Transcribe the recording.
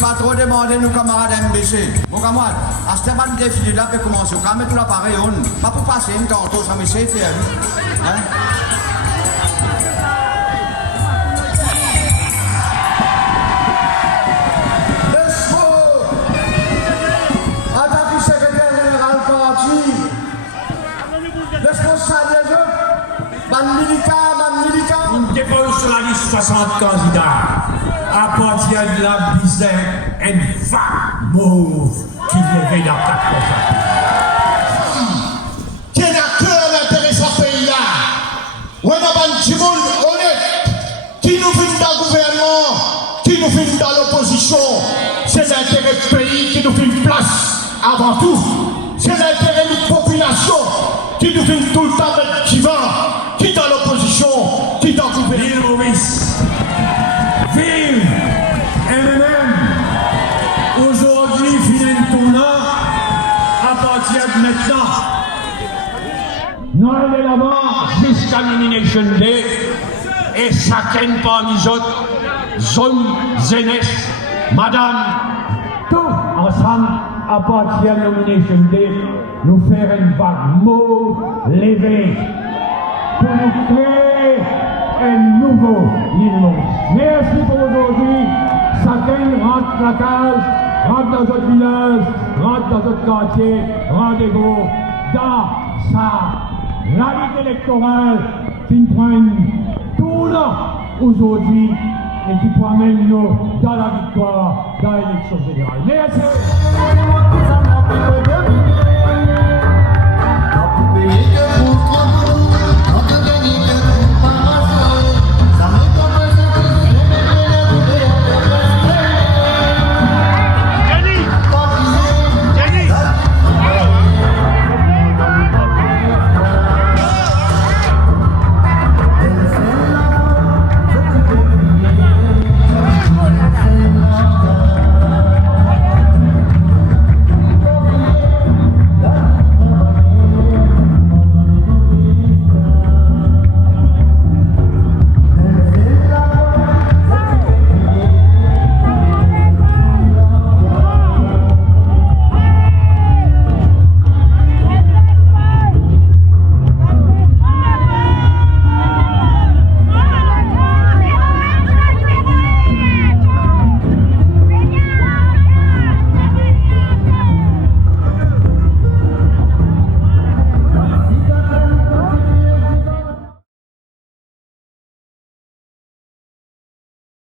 Pas trop demander nos camarades MBC. Mon camarade, à ce moment de défilé là, peut commencer. Quand même tout l'appareil, on pas pour passer une tantôt, ça me sait faire. Hein? On dépose sur la liste 60 candidats. À partir de la bizarre, une vague mauve qui levait dans ta côte. Qui n'a cœur l'intérêt de ce pays-là? On a un monde honnête qui nous vient dans le gouvernement, qui nous vient dans l'opposition. C'est l'intérêt du pays qui nous fait une place avant tout. C'est l'intérêt de la population qui nous vient tout le temps d'être qui va, qui dans l'opposition, qui dans le gouvernement. Vive MMM. Aujourd'hui, finit un tournant à partir de maintenant. Nous allons là-bas jusqu'à Nomination Day et chacun parmi les autres, zone, jeunesse, madame, tout ensemble à partir de Nomination Day, nous faire une vague mot levée pour nous créer un nouveau Lille-Maurice. Merci pour aujourd'hui. Chacun rentre la case, rentre dans votre village, rentre dans votre quartier. Rendez-vous dans sa rallye électorale qui prend tout là aujourd'hui et qui promène nous dans la victoire dans l'élection générale. Merci.